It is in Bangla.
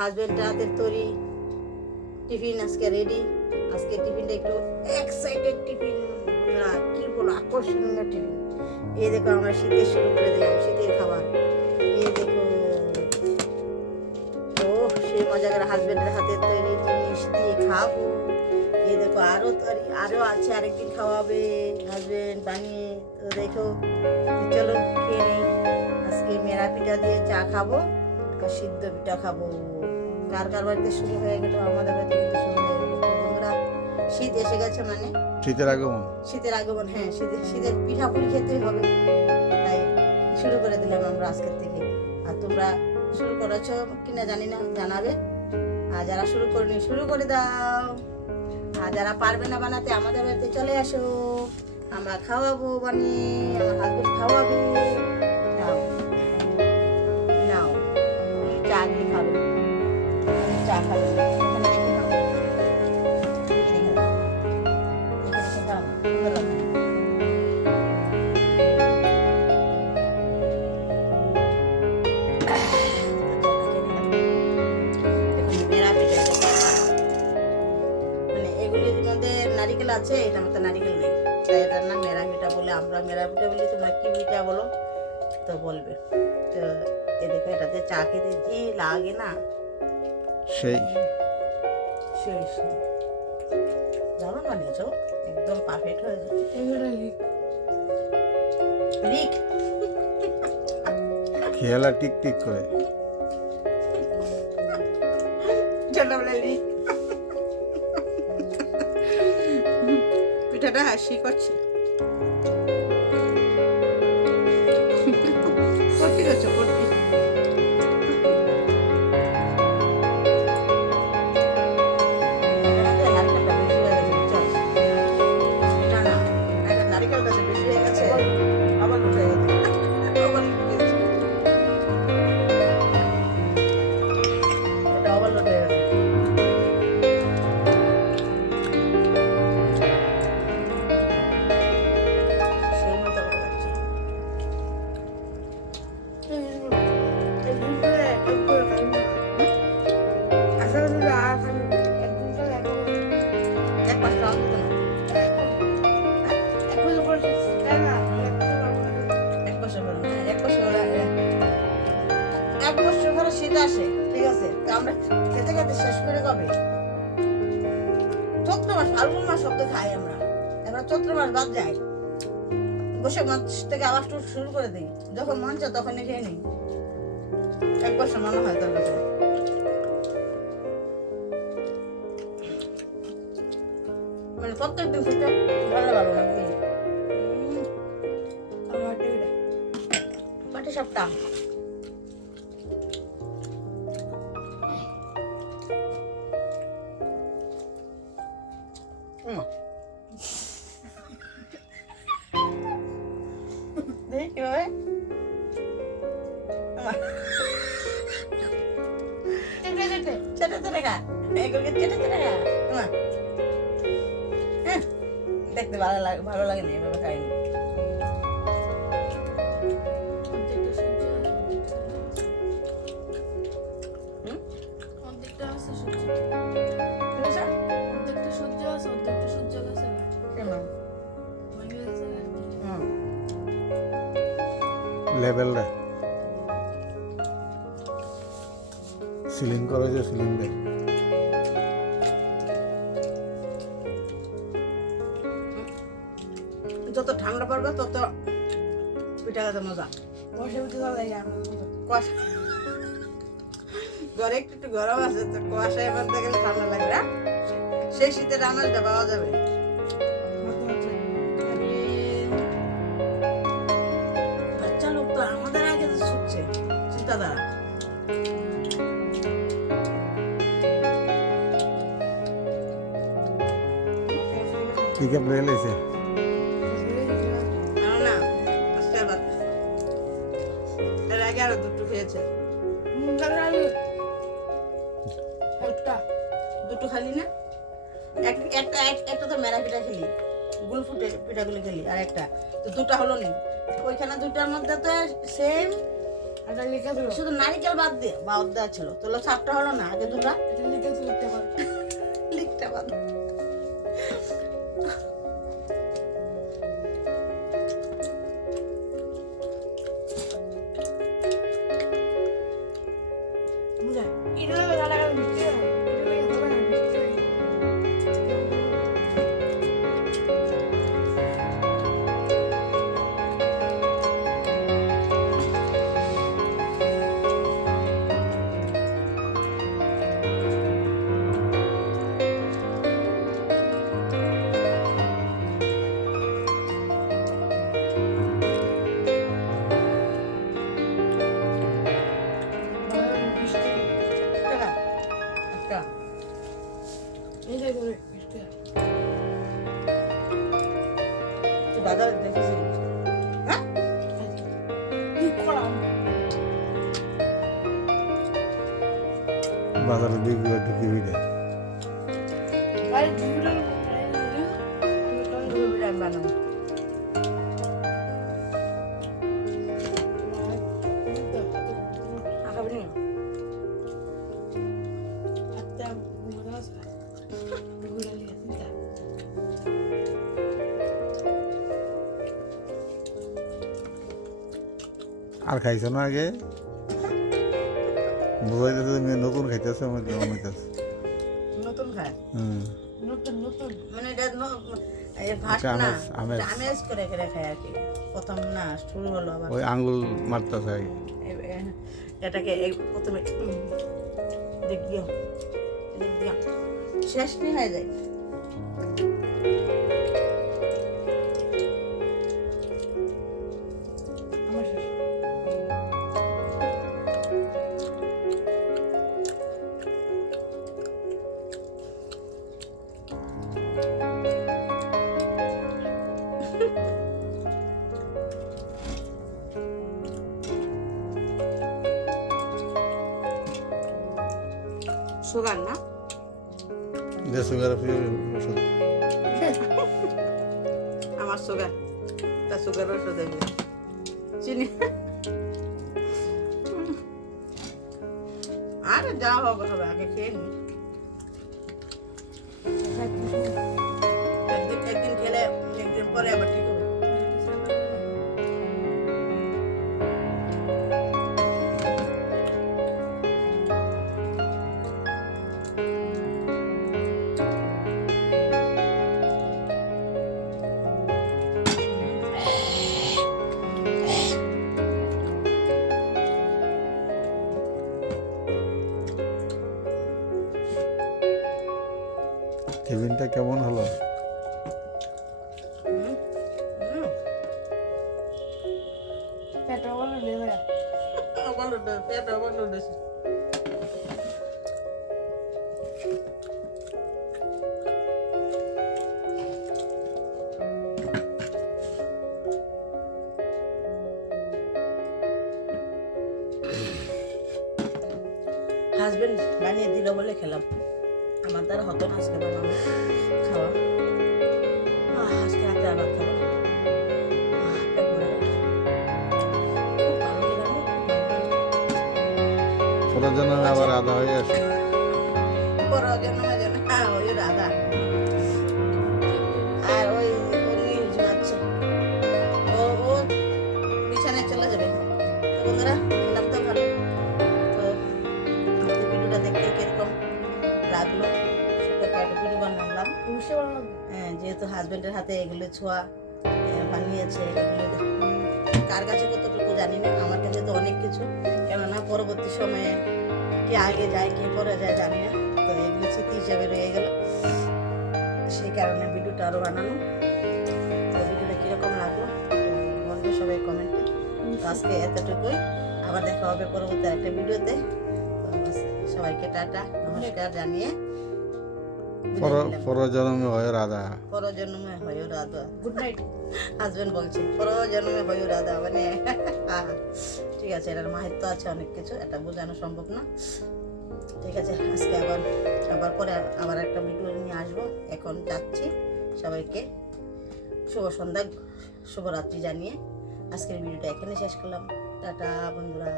হাজবেন্ড রাতের তৈরি টিফিন আজকে রেডি। আজকে টিফিনটা একটু এক্সাইটেড টিফিন, বন্ধুরা কি বলো, আকর্ষণীয় টিফিন। এই দেখো আমরা শীতে শুরু করে দিলাম, শীতের খাবার। এই দেখো, ও সেই মজা করে হাজবেন্ডের হাতের তৈরি জিনিস দিয়ে খাবো। এই দেখো আরো তৈরি, আরো আছে, আরেকদিন খাওয়াবে হাজবেন্ড বানিয়ে। তো দেখো, চলো খেয়ে নেই। আজকে মেরা পিঠা দিয়ে চা খাবো আর সিদ্ধ পিঠা খাবো। কার কার বাড়িতে শুরু হয়ে গেল, আমাদের বাড়িতে কিন্তু শুরু হয়ে গেল। বন্ধুরা শীত এসে গেছে, মানে শীতের আগমন, শীতের আগমন। হ্যাঁ, শীতের পিঠাপুলি খেতেই হবে, তাই শুরু করে দিলাম আমরা আজকের থেকে। আর তোমরা শুরু করেছো কিনা জানি না, জানাবে। আর যারা শুরু করেনি শুরু করে দাও। আর যারা পারবে না বানাতে, আমাদের বাড়িতে চলে আসো, আমরা খাওয়াবো বানিয়ে, আমার হাজবেন্ড খাওয়াবে। নাও নাও, তুমি চা দিয়ে খাবে, চা খাবে, এখানে রেখে দাও, এখানে রেখে দাও, এখানে রেখে দাও, সুন্দর লাগবে। এগুলির মধ্যে নারিকেল আছে, এটার মধ্যে নারিকেল নেই, তাই এটার নাম মেরা পিঠা বলে। আমরা মেরা পিঠা বলি, তোমরা কি পিঠা বলো তো বলবে। তো এ দেখো, এটাতে চা খেতে যে লাগে না, সেই সেই সেই দারুণ বানিয়েছো, একদম পারফেক্ট হয়েছে। লিক খেয়ালা টিক টিক করে। ছোটবেলায় লিক পিঠাটা হাসি করছে। পড়তে গেছে, পড়তে শীত আসে, ঠিক আছে, তো আমরা খেতে খেতে শেষ করে কবে? চৈত্র মাস, ফাল্গুন মাস শব্দ খাই আমরা। এবার চৈত্র মাস বাদ যায়, বৈশাখ মাস থেকে আবার শুরু করে দিই। যখন মন চায় তখন খেয়ে নিই। এক বছর মনে হয় তোর কাছে। মানে প্রত্যেকদিন খেতে ভালো ভালো লাগবে। পাটি সাপটা দেখি ভাই, চেটে চেটে খা, এগুলোকে চেটে চেটে খা। দেখতে ভালো লাগে, ভালো লাগে না এভাবে খাইনি। লেভেলটা সিলিং করে যে সিলিং দেয়। যত ঠান্ডা পড়বে তত পিঠা খেতে মজা। ঘরে একটু একটু গরম আছে, তো কুয়াশায় বাঁধতে গেলে ঠান্ডা লাগে না, সেই শীতের আমেজটা পাওয়া যাবে। বাচ্চা লোক তো আমাদের আগে ছুটছে চিন্তাধারা। পিকআপ লে লেছে এর আগে আরো দুটো খেয়েছে, দুটো খালি না, একটা তো মেরা পিঠা খেলি, গুল ফুটে পিঠাগুলো খেলি, আর একটা তো দুটা হলো নি। ওইখানে দুটার মধ্যে তো সেম এটা লিখে দিও শুধু নারিকেল বাদ দেওয়া ছিল, তোলো 7টা হলো না, আগে দুটো এটা লিখে দিতে পারো লিখতে বাদ। বুঝা এটা লাগে গালা গালা মিষ্টি এটা লাগে ধরে না মিষ্টি মিষ্টি টাকা একটা এই যে করে মিষ্টি তুই বাজারে দেখেছিস? হ্যাঁ, কি করাম বাজারে বিক্রি করতে কি হইলে ভাই দুটো দুটো বিরিয়ানি বানাবো। খাবি নি? আচ্ছা মজা আছে দুগুলা লিখে দিতা আর খাইছো না আগে? বুঝাইতেছে তুমি নতুন খাইতেছো, আমার কেমন হইতেছে। নতুন খায় নতুন নতুন মানে এটা ফার্স্ট এটা না, আমেজ। এটা আমেজ করে করে খায় আর কি, প্রথম না শুরু হলো আবার। ওই আঙ্গুল মারতেছে আগে। এটাকে প্রথমে দেখ দিও, শেষ কি হয়ে যায়। আমার শেষ সুগার না, যে সুগার ফ্রি ওষুধ। আমার সুগার, তা সুগার ওষুধ দেবে চিনি। আরে যা হবে হবে, আগে খেয়ে নি। একদিন খেলে একদিন পরে আবার ঠিক হবে। টিফিনটা কেমন হলো? পেটটা বলে নেবে পেট আবার নুডলস। হাজবেন্ড বানিয়ে দিল বলে খেলাম, আমার দ্বারা হতো না আজকে বানানো খাওয়া। আজকে রাতে আবার খাবো। পেট ভরে গেল। খুব ভালো খেলাম গো, খুব ভালো। পরের জন্য আবার আধা হয়ে আসে। বড় জন্মে যেন ওই রাধা আর ওই উনি ঘুমাচ্ছে, ও বিছানায় চলে যাবে। তো বন্ধুরা খেলাম তো ভালো, তো আমাদের ভিডিওটা দেখতে কিরকম লাগলো ছোট্ট একটা ভিডিও বানালাম। বুঝতে পারলাম যেহেতু হাজবেন্ডের হাতে এগুলো ছোঁয়া বানিয়েছে, এগুলো কার কাছে কতটুকু জানি না, আমার কাছে তো অনেক কিছু, কেননা পরবর্তী সময়ে কে আগে যায় কে পরে যায় জানি না, তো এগুলো স্মৃতি হিসাবে রয়ে গেল, সেই কারণে ভিডিওটা আরও বানানো। তো ভিডিওটা কীরকম লাগলো বলবে সবাই কমেন্টে। তো আজকে এতটুকুই, আবার দেখা হবে পরবর্তী একটা ভিডিওতে। তো সবাইকে টাটা নমস্কার জানিয়ে পরজন্মে হয় রাধা। পরজন্মে হয় রাধা। গুড নাইট হাজবেন্ড বলছে পরজন্মে হয় রাধা, মানে ঠিক আছে, এটার মাহাত্ম্য আছে অনেক কিছু, এটা বোঝানো সম্ভব না। ঠিক আছে, আজকে আবার পরে আবার একটা ভিডিও নিয়ে আসবো। এখন যাচ্ছি, সবাইকে শুভ সন্ধ্যা শুভরাত্রি জানিয়ে আজকের ভিডিওটা এখানে শেষ করলাম। টাটা বন্ধুরা।